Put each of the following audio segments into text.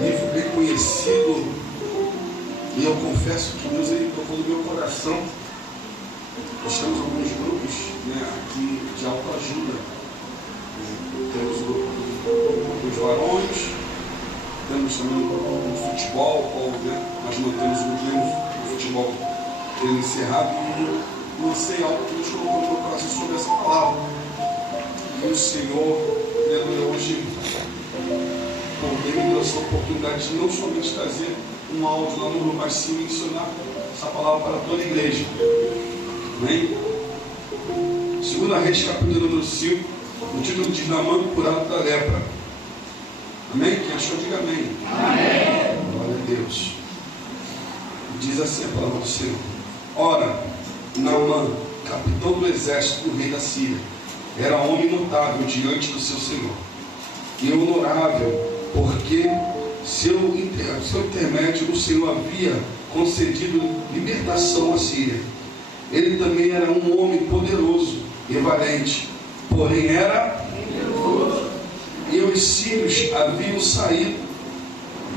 Livro bem conhecido, e eu confesso que Deus ele tocou no meu coração. Nós temos alguns grupos, né, aqui de autoajuda. Temos o grupo dos varões, temos também o grupo do futebol, né, nós mantemos o grupo do futebol encerrado, e não sei algo que Deus colocou no meu coração sobre essa palavra. E o Senhor, hoje, me deu essa oportunidade de não somente trazer um áudio lá no grupo, mas sim mencionar essa palavra para toda a igreja. Amém? 2 Reis, capítulo número 5, o título diz: Naamã curado da lepra. Amém? Quem achou, diga amém. Amém. Glória a Deus. Diz assim a palavra do Senhor: Ora, Naamã, capitão do exército do rei da Síria, era homem notável diante do seu Senhor e honorável, porque seu intermédio o Senhor havia concedido libertação à Síria. Ele também era um homem poderoso e valente, porém era mentiroso. E os sírios haviam saído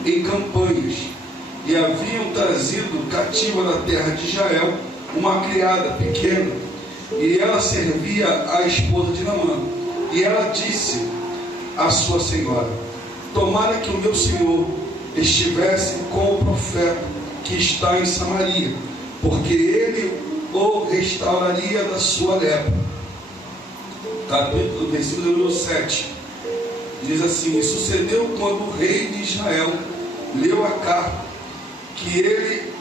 em campanhas e haviam trazido cativa da terra de Israel uma criada pequena, e ela servia a esposa de Naamã. E ela disse à sua senhora: tomara que o meu senhor estivesse com o profeta que está em Samaria, porque ele o restauraria da sua lepra. Capítulo, versículo número 7, diz assim: E sucedeu quando o rei de Israel leu a carta, que ele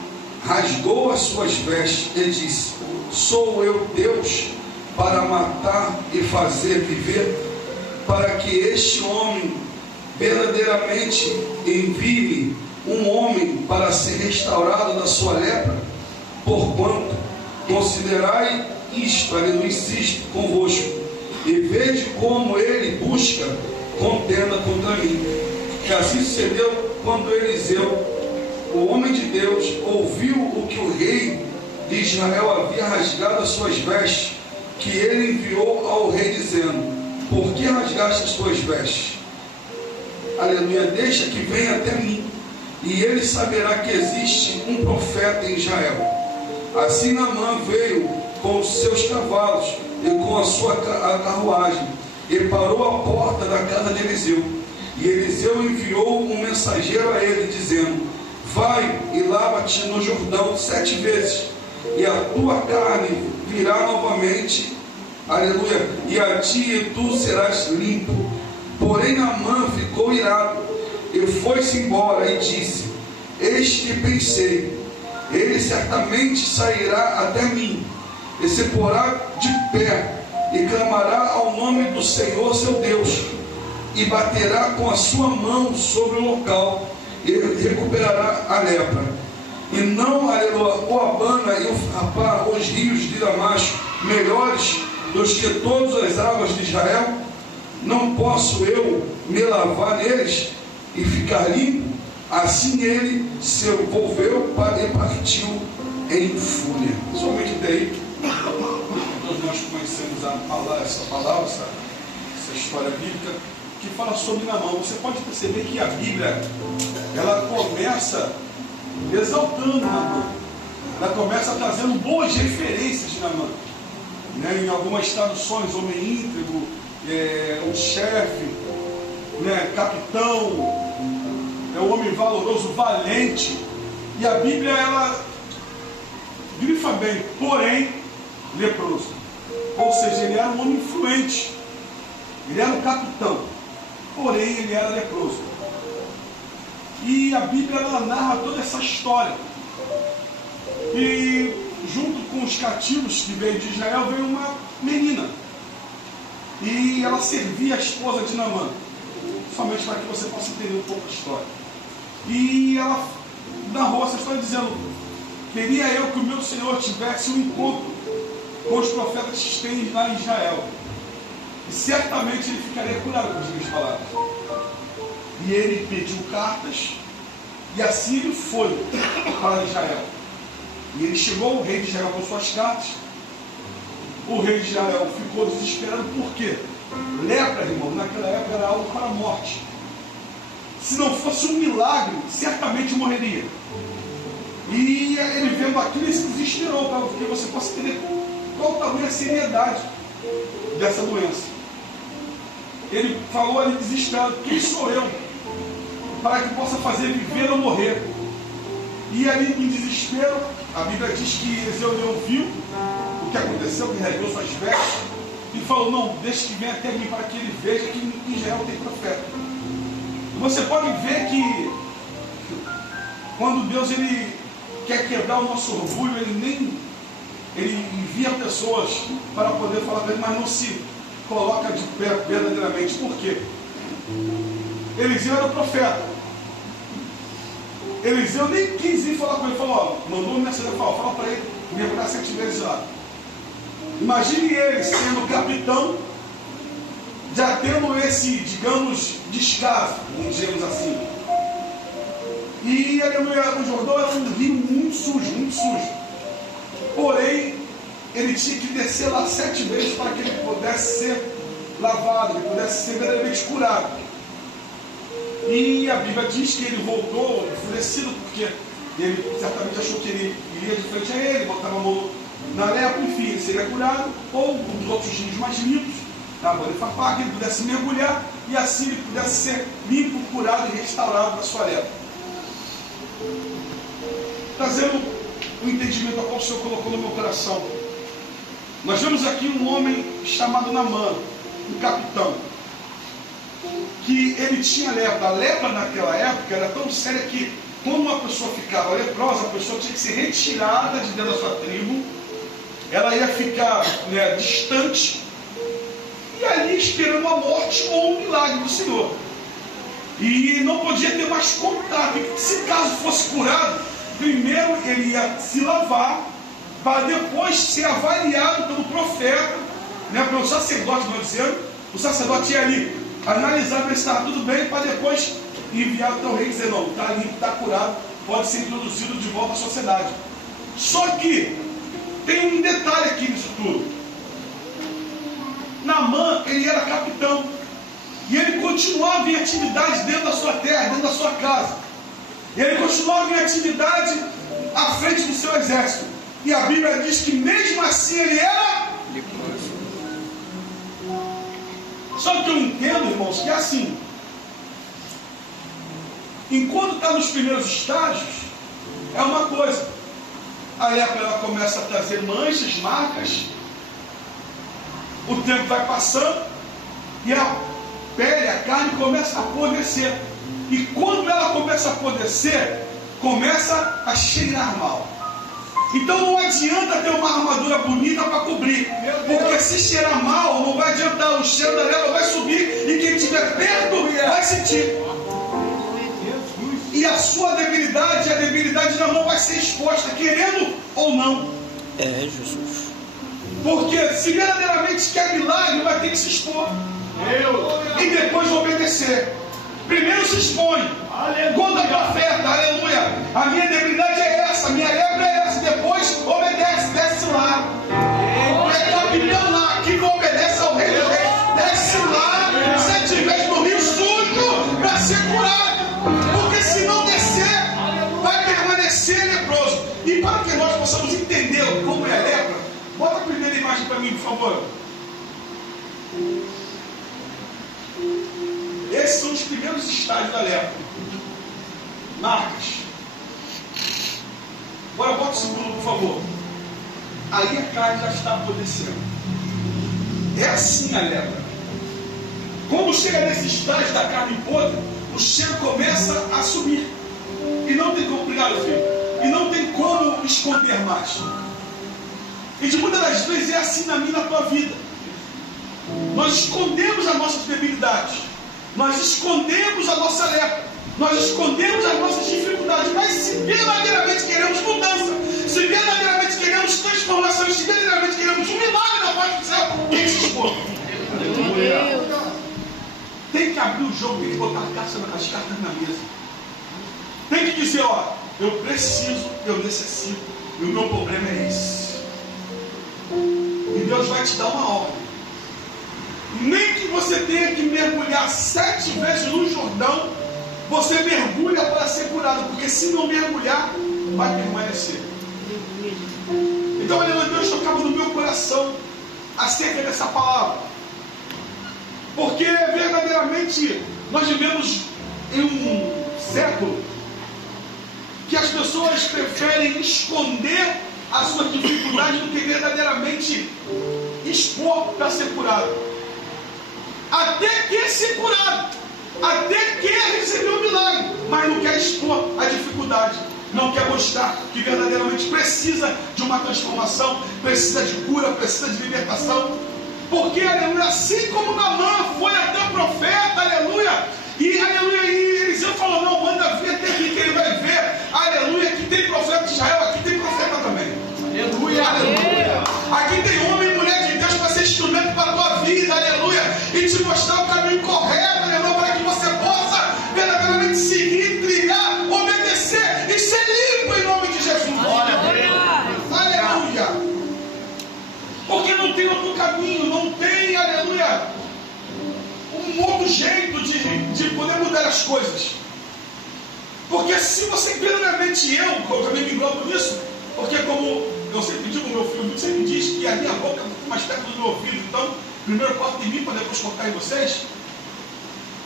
rasgou as suas vestes e disse: sou eu Deus para matar e fazer viver, para que este homem verdadeiramente envie um homem para ser restaurado da sua lepra? Porquanto considerai isto, aleluia, insisto convosco, e veja como ele busca contenda contra mim. Que assim sucedeu quando Eliseu, o homem de Deus, ouviu o que o rei de Israel havia rasgado as suas vestes, que ele enviou ao rei dizendo: por que rasgaste as tuas vestes? Aleluia, deixa que venha até mim, e ele saberá que existe um profeta em Israel. Assim Naamã veio com os seus cavalos e com a sua carruagem, e parou à porta da casa de Eliseu. E Eliseu enviou um mensageiro a ele, dizendo: vai e lava-te no Jordão 7 vezes, e a tua carne virá novamente, aleluia, e a ti e tu serás limpo. Porém Naamã ficou irado e foi-se embora e disse: eis que pensei, ele certamente sairá até mim, e se porá de pé, e clamará ao nome do Senhor seu Deus, e baterá com a sua mão sobre o local, e recuperará a lepra. E não, aleluia, o Abana e o Rapá, os rios de Damasco, melhores dos que todas as águas de Israel? Não posso eu me lavar neles e ficar limpo? Assim ele se volveu e partiu em fúria. Somente daí todos nós conhecemos essa palavra, essa história bíblica que fala sobre Naamã. Você pode perceber que a Bíblia, ela começa exaltando Naamã, ela começa trazendo boas referências de Naamã, né? Em algumas traduções: homem íntegro, um chefe, né? Capitão, um homem valoroso, valente. E a Bíblia, ela grifa bem, porém leproso. Ou seja, ele era um homem influente, ele era um capitão, porém ele era leproso. E a Bíblia, ela narra toda essa história. E junto com os cativos que veio de Israel, veio uma menina, e ela servia a esposa de Naamã, somente para que você possa entender um pouco a história. E ela narrou essa história dizendo: queria eu que o meu Senhor tivesse um encontro com os profetas que têm lá em Israel, e certamente ele ficaria curado, com as minhas palavras. E ele pediu cartas, e assim ele foi para Israel. E ele chegou, o rei de Israel, com suas cartas, o rei de Israel ficou desesperado. Por quê? Lepra, irmão, naquela época era algo para a morte. Se não fosse um milagre, certamente morreria. E ele vendo aquilo, ele se desesperou, para que você possa entender qual tamanho a seriedade dessa doença. Ele falou ali desesperado: quem sou eu para que possa fazer viver ou morrer? E ali em desespero, a Bíblia diz que Eliseu viu o que aconteceu, que rasgou suas vestes, e falou: não, deixa que venha até mim para que ele veja que em Israel tem profeta. E você pode ver que quando Deus ele quer quebrar o nosso orgulho, ele envia pessoas para poder falar para ele, mas não se coloca de pé verdadeiramente. Por quê? Eliseu era o profeta. Eliseu nem quis ir falar com ele. Falou: ó, mandou um mensageiro, fala para ele mergulhar 7 vezes lá. Imagine ele sendo capitão, já tendo esse, digamos, descaso, digamos assim. E aleluia, o Jordão era um rio muito sujo, muito sujo. Porém, ele tinha que descer lá 7 vezes para que ele pudesse ser lavado, ele pudesse ser verdadeiramente curado. E a Bíblia diz que ele voltou enfurecido, porque ele certamente achou que ele iria de frente a ele, botava a mão na lepra, enfim, ele seria curado, ou um dos outros rios mais limpos, da Bonifapá, que ele pudesse mergulhar e assim ele pudesse ser limpo, curado e restaurado da sua lepra. Trazendo o entendimento a qual o Senhor colocou no meu coração, nós vemos aqui um homem chamado Naamã, um capitão, que ele tinha lepra. A lepra naquela época era tão séria que quando uma pessoa ficava leprosa, a pessoa tinha que ser retirada de dentro da sua tribo, ela ia ficar distante e ali esperando a morte ou um milagre do Senhor, e não podia ter mais contato. E se caso fosse curado, primeiro ele ia se lavar para depois ser avaliado pelo profeta, pelo sacerdote, não dizendo, o sacerdote ia ali analisar ver se estava tudo bem, para depois enviar até o rei e dizer: não, está limpo, está curado, pode ser introduzido de volta à sociedade. Só que tem um detalhe aqui nisso tudo. Naamã, ele era capitão, e ele continuava em atividade dentro da sua terra, dentro da sua casa. E ele continuava em atividade à frente do seu exército. E a Bíblia diz que mesmo assim ele era leproso. Só que eu entendo, irmãos, que é assim. Enquanto está nos primeiros estágios, é uma coisa. A lepra ela começa a trazer manchas, marcas. O tempo vai passando e a pele, a carne começa a apodrecer. E quando ela começa a apodrecer, começa a cheirar mal. Então não adianta ter uma armadura bonita para cobrir, porque se cheirar mal, não vai adiantar, o cheiro da lepra vai subir e quem estiver perto vai sentir. E a sua debilidade, a debilidade da mão vai ser exposta, querendo ou não. É, Jesus. Porque se verdadeiramente quer milagre, vai ter que se expor. E depois obedecer. Primeiro se expõe. Quando a profeta, aleluia, a minha debilidade é essa, a minha lepra é essa. Depois obedece, desce lá. É capitão lá, que não obedece ao rei do rei. Desce lá, 7 vezes no rio sujo, para ser curado. Porque se não descer, vai permanecer leproso. E para que nós possamos entender como é a lepra, bota a primeira imagem para mim, por favor. Esses são os primeiros estágios da lepra. Marcas. Agora bota o segundo, por favor. Aí a carne já está apodrecendo. É assim a lepra. Quando chega nesse estágio da carne podre, o cheiro começa a subir. E não tem como, obrigado, filho. E não tem como esconder mais. E de muitas das vezes é assim na minha e na tua vida. Nós escondemos as nossas debilidades. Nós escondemos a nossa lepra. Nós escondemos as nossas dificuldades. Mas se verdadeiramente queremos mudança, se verdadeiramente queremos transformação, se verdadeiramente queremos um milagre da parte do céu, tem que se expor. Tem que abrir o jogo, tem que botar as cartas na mesa. Tem que dizer: ó, eu preciso, eu necessito, e o meu problema é esse. E Deus vai te dar uma ordem. Nem que você tenha que mergulhar 7 vezes no Jordão, você mergulha para ser curado, porque se não mergulhar, vai permanecer. Então, aleluia, Deus tocava no meu coração acerca dessa palavra, porque verdadeiramente nós vivemos em um século que as pessoas preferem esconder a sua dificuldade do que verdadeiramente expor para ser curado. Até quer ser curado, até quer receber um milagre, mas não quer expor a dificuldade, não quer mostrar que verdadeiramente precisa de uma transformação, precisa de cura, precisa de libertação. Porque, aleluia, assim como Naamã foi até o profeta, aleluia, e aleluia, e Eliseu falou, não, manda vir até aqui que ele vai ver, aleluia, que tem profeta de Israel, aqui tem profeta também. Aleluia, aleluia. Aqui tem homem e mulher de Deus para ser instrumento para a tua vida, aleluia, e te mostrar o caminho correto, aleluia, para que você possa verdadeiramente seguir, trilhar, obedecer e ser limpo em nome de Jesus. Glória a Deus. Aleluia. Porque não tem outro caminho, não tem, aleluia, um outro jeito de poder mudar as coisas. Porque se você verdadeiramente, eu também me englobo nisso, porque como eu sempre digo, meu filho sempre diz que a minha boca é mais perto do meu ouvido, então primeiro corta em mim para depois cortar em vocês.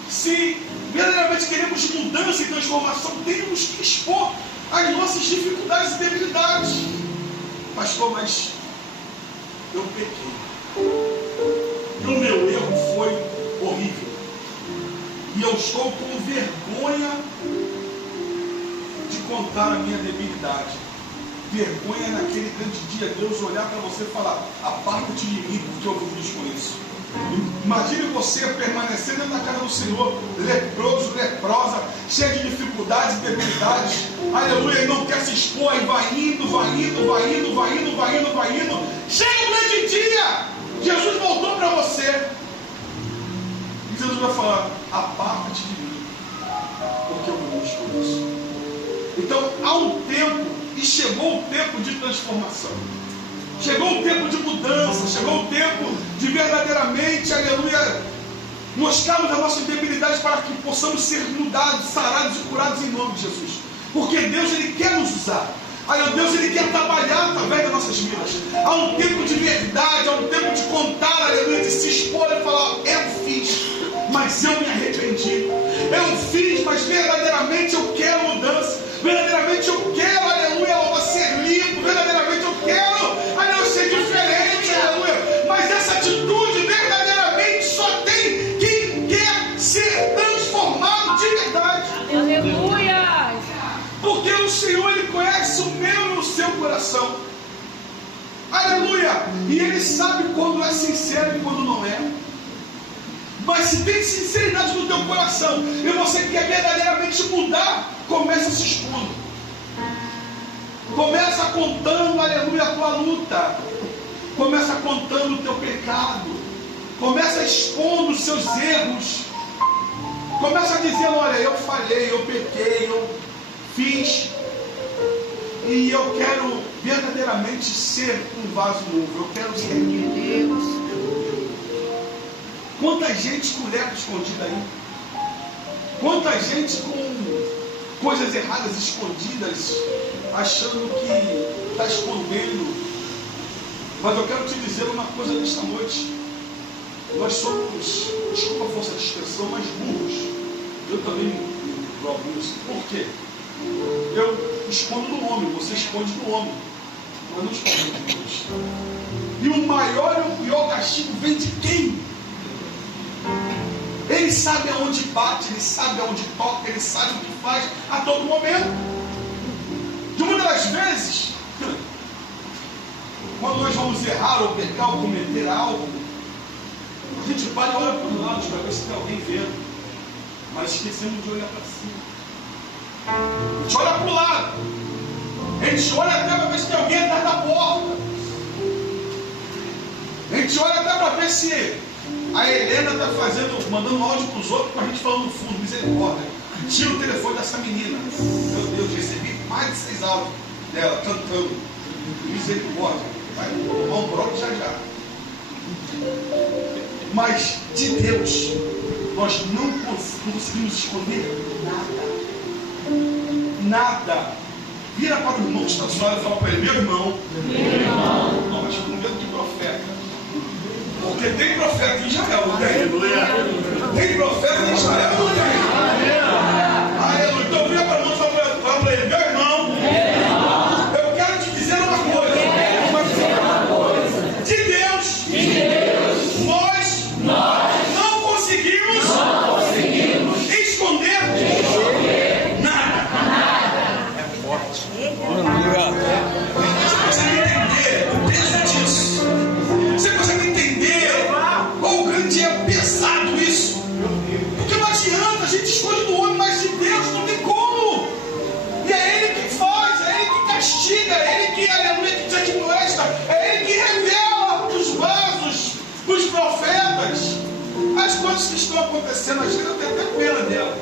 Se verdadeiramente queremos mudança e transformação, temos que expor as nossas dificuldades e debilidades. Pastor, mas eu pequei. E o meu erro foi horrível. E eu estou com vergonha de contar a minha debilidade. Vergonha naquele grande dia, Deus olhar para você e falar, aparta-te de mim, porque eu vos desconheço. Imagine você permanecendo dentro da casa do Senhor, leproso, leprosa, cheio de dificuldades e debilidades, aleluia, e não quer se expor, e vai indo. Chega o grande dia, Jesus voltou para você, e Jesus vai falar, aparta-te de mim, porque eu não desconheço. Então, há um tempo, e chegou o tempo de transformação. Chegou o tempo de mudança, chegou o tempo de verdadeiramente, aleluia, mostrarmos as nossas debilidades para que possamos ser mudados, sarados e curados em nome de Jesus. Porque Deus, Ele quer nos usar. Deus, Ele quer trabalhar através das nossas vidas. Há um tempo de verdade, há um tempo de contar, aleluia, de se expor e falar, eu fiz, mas eu me arrependi. Eu fiz, mas verdadeiramente eu quero mudança. Verdadeiramente eu quero, aleluia, ser limpo. Verdadeiramente eu quero, aleluia, ser diferente, aleluia. Mas essa atitude verdadeiramente só tem quem quer ser transformado de verdade. Aleluia. Porque o Senhor, Ele conhece o meu e o seu coração. Aleluia. E Ele sabe quando é sincero e quando não é. Mas se tem sinceridade no teu coração e você quer verdadeiramente mudar, começa se expondo. Começa contando, aleluia, a tua luta. Começa contando o teu pecado. Começa expondo os seus erros. Começa dizendo, olha, eu falhei, eu pequei, eu fiz. E eu quero verdadeiramente ser um vaso novo. Eu quero ser Deus. Quanta gente com lepra escondida aí. Quanta gente com coisas erradas escondidas, achando que está escondendo. Mas eu quero te dizer uma coisa nesta noite. Nós somos, desculpa a força de expressão, mas burros. Eu também me provo isso. Por quê? Eu escondo no homem, você esconde no homem. Mas não esconde de Deus. E o maior e o pior castigo vem de quem? Ele sabe aonde bate, Ele sabe aonde toca, Ele sabe o que faz a todo momento. De uma das vezes, quando nós vamos errar ou pecar ou cometer algo, a gente para e olha para os lados para ver se tem alguém vendo, mas esquecemos de olhar para cima. A gente olha para o lado, a gente olha até para ver se tem alguém atrás da porta, a gente olha até para ver se a Helena está mandando áudio para os outros, com a gente falando no fundo, misericórdia. Tira o telefone dessa menina. Meu Deus, recebi mais de 6 áudios dela cantando. Misericórdia. Vai tomar um broco já. Mas de Deus, nós não conseguimos esconder nada. Vira para o irmão que está do lado e fala para ele: meu irmão, não, mas com medo de profeta. Porque tem profeta em Israel, não tem? Tem profeta em Israel, não tem? Aleluia. Então vira para o irmão e fala para ele: meu irmão, eu quero te dizer uma coisa. De Deus, nós não conseguimos esconder nada. É forte. Você consegue entender o peso disso? Você consegue entender qual o grande é pesado isso? Porque não adianta, a gente esconde do homem, mas de Deus não tem como. E é Ele que faz, é Ele que castiga, é Ele que, aleluia, que te admoesta, é Ele que revela para os vasos, para os profetas, as coisas que estão acontecendo. Às vezes eu tenho até pena dela,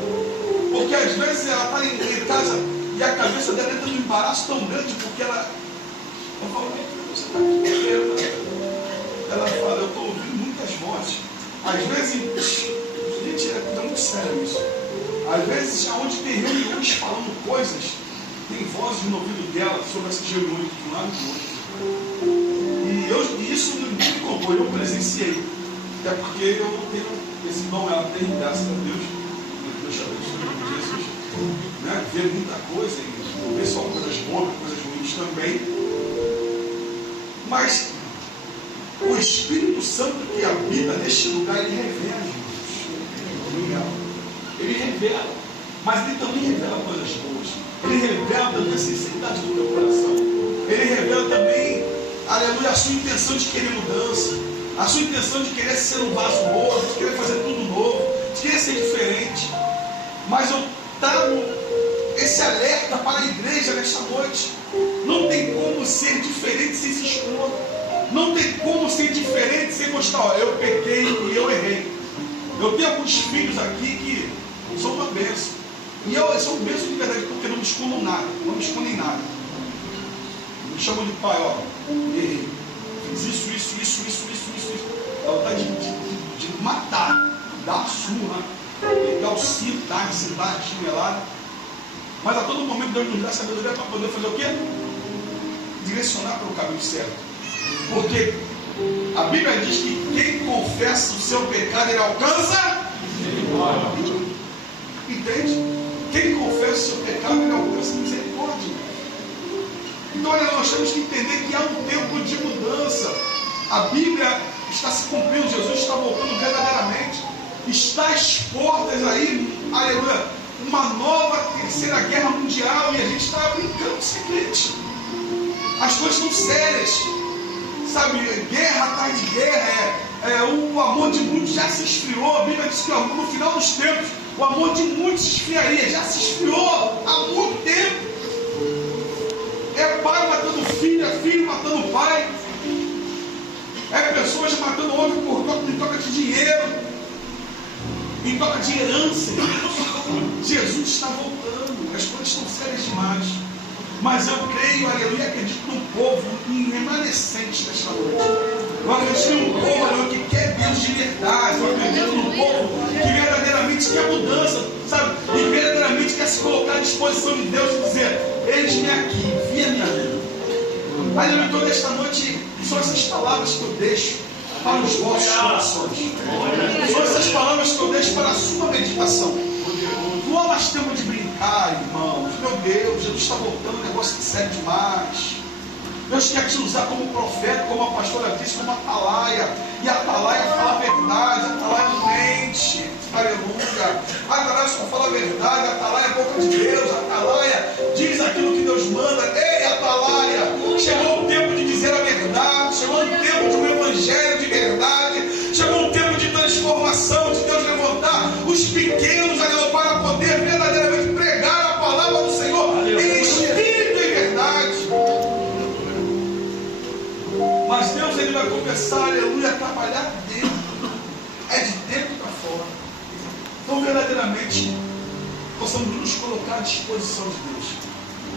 porque às vezes ela está em casa e a cabeça dela entra num embaraço tão grande, porque ela... Eu falo: você está aqui? Ela fala: eu estou ouvindo muitas vozes. Às vezes, gente, é muito sério isso. Às vezes, aonde tem reuniões falando coisas, tem vozes no ouvido dela sobre essas reuniões de um lado e do outro. E isso me contou, eu presenciei. Até porque eu não tenho esse dom, ela tem, graças a Deus, Deus abençoe, Jesus, né? Ver muita coisa e ver só coisas boas, coisas ruins também. Mas o Espírito Santo que habita neste lugar, ele revela, irmãos. Ele revela, mas ele também revela coisas boas. Ele revela também a sinceridade do meu coração. Ele revela também, aleluia, a sua intenção de querer mudança, a sua intenção de querer ser um vaso novo, de querer fazer tudo novo, de querer ser diferente. Mas eu trago esse alerta para a igreja nesta noite. Não tem como ser diferente sem se expor. Não tem como ser diferente sem mostrar: ó, eu pequei e eu errei. Eu tenho alguns filhos aqui que são uma bênção. E eu sou uma bênção de verdade, porque não me escondem nada. Não me escondem nada. Me chamam de pai: ó, errei. Fiz isso. Ela está de matar, dar a surra, pegar o cinto, dar a chinelada. Mas a todo momento Deus nos dá sabedoria para poder fazer o quê? Direcionar para o caminho certo. Porque a Bíblia diz que quem confessa o seu pecado, ele alcança. Entende? Quem confessa o seu pecado, ele alcança misericórdia. Então, olha, nós temos que entender que há um tempo de mudança. A Bíblia está se cumprindo, Jesus está voltando verdadeiramente. Está às portas aí, aleluia, uma nova terceira guerra mundial, e a gente está brincando de ser crente. As coisas estão sérias, sabe? Guerra atrás de guerra, o amor de muitos já se esfriou. A Bíblia diz que no final dos tempos o amor de muitos se esfriaria, já se esfriou há muito tempo. É pai matando filho, é filho matando pai, é pessoas matando outro em troca de dinheiro, em troca de herança. Jesus está voltando, as coisas estão sérias demais. Mas eu creio, aleluia, acredito num povo remanescente nesta noite. Eu acredito num povo, aleluia, que quer Deus de verdade. Eu acredito num povo que verdadeiramente quer mudança, sabe? E verdadeiramente quer se colocar à disposição de Deus e dizer: eis-me aqui, via minha vida. Aleluia, toda esta noite são essas palavras que eu deixo para os vossos corações. São essas palavras que eu deixo para a sua meditação. Não há mais tempo de brincar, irmãos. Meu Deus, Jesus está voltando, o negócio que sério demais. Deus quer te usar como profeta, como a pastora disse, como atalaia. E a atalaia fala a verdade, a atalaia não mente. Aleluia. A atalaia só fala a verdade, a atalaia é a boca de Deus, a atalaia diz aquilo que Deus manda. Ei, atalaia, chegou o tempo de dizer a verdade, chegou o tempo de um evangelho de verdade, chegou o tempo de transformação, de Deus levantar os pequenos, aleluia, para poder verdadeiramente pregar a palavra do Senhor em espírito e verdade. Mas Deus, ele vai começar, aleluia, a trabalhar dentro. É de dentro para fora. Então, verdadeiramente, possamos nos colocar à disposição de Deus.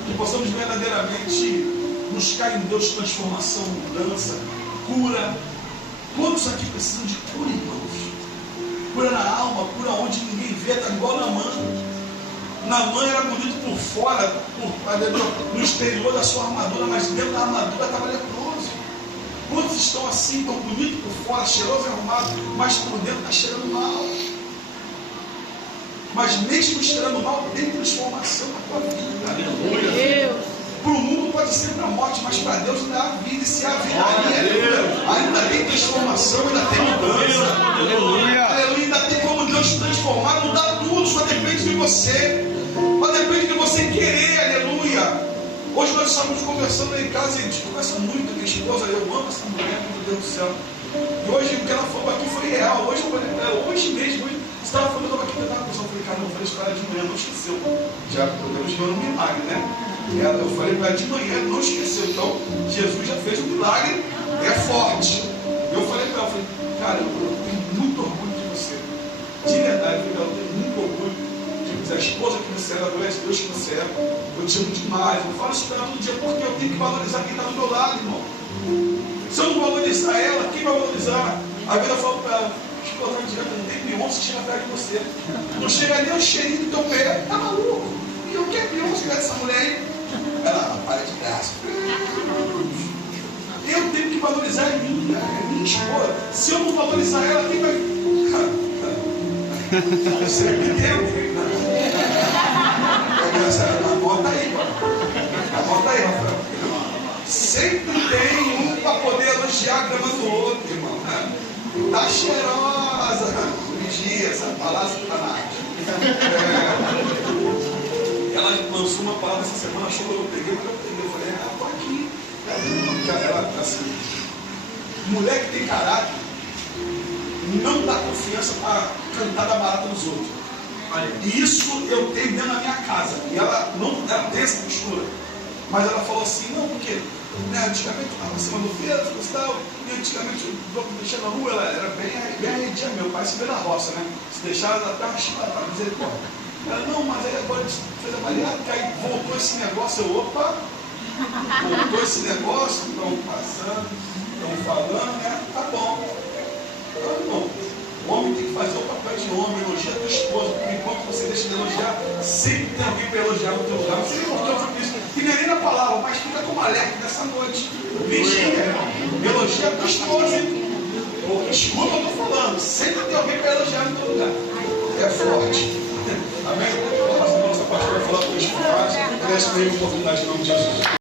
Que possamos verdadeiramente buscar em Deus transformação, mudança, cura. Quantos aqui precisam de cura, irmãos? Cura na alma, cura onde ninguém vê, está igual Naamã. Naamã era bonito por fora, no exterior da sua armadura, mas dentro da armadura estava leproso. Quantos estão assim, tão bonitos por fora, cheiroso e arrumado, mas por dentro está cheirando mal? Mas mesmo cheirando mal, tem transformação na tua vida. Aleluia. Para o mundo pode ser para a morte, mas para Deus ainda há vida. E se há vida ainda tem transformação, ainda tem mudança. Aleluia. Aleluia. Ainda tem como Deus transformar, mudar tudo. Só depende de você. Só depende de você querer. Aleluia. Hoje nós estamos conversando lá em casa e a gente conversa muito. Minha esposa, eu amo essa mulher, meu Deus do céu. E hoje o que ela falou aqui foi real. Hoje eu falei para ela, hoje mesmo, você estava falando, eu estava aqui, eu estava pensando, eu falei, cara, eu falei isso para ela de manhã, não esqueceu. Já podemos ver um milagre, né? Eu falei para ela de manhã, não esqueceu. Então, Jesus já fez um milagre, é forte. Eu falei para ela, cara, eu tenho muito orgulho de você. De verdade, eu tenho muito orgulho de você, a esposa que você é, a mulher de Deus que você é. Eu te amo demais. Eu falo isso para ela todo dia, porque eu tenho que valorizar quem está do meu lado, irmão. Se eu não valorizar ela, quem vai valorizar? Às vezes eu falo para ela, esposa, não adianta, não tem Beyoncé que chega perto de você. Não chega nem o cheirinho do teu pé, tá maluco? E eu quero Beyoncé perto dessa mulher aí. Ela para de graça. Eu tenho que valorizar a minha esposa. Se eu não valorizar ela, quem vai. Você me entende? Anota aí, anota aí, Rafael. Sempre tem um para poder elogiar a grama do outro, irmão. Tá cheirosa. Vigia, essa palavra está na arte. Ela lançou uma palavra essa semana, achou que eu não peguei, mas eu peguei. Eu falei, tô aqui. Ela, assim, mulher que tem caráter não dá confiança para cantar da barata dos outros. E isso eu tenho dentro da minha casa. E ela tem essa postura. Mas ela falou assim, não, porque antigamente eu estava acima do peso e tal, e antigamente eu deixava na rua, ela era bem arredia meu pai se vê na roça, né? Se deixava ela até para misericórdia. Ela, não, mas aí agora a gente fez a bariátrica, aí voltou esse negócio, opa, voltou esse negócio, estão passando, estão falando, né? Tá bom. Então, irmão, o homem tem que fazer o papel de homem, elogia a tua esposa, porque enquanto você deixa de elogiar, sempre tem alguém para elogiar no teu lugar. Não sei por que eu fiz isso, e não é nem na palavra, mas fica como alerta nessa noite. Vigia, elogia a tua esposa, escuta o que eu estou falando, sempre tem alguém para elogiar no teu lugar. É forte. Amém? Nossa pastora falar com os pais, parece que tem oportunidade em nome de Jesus.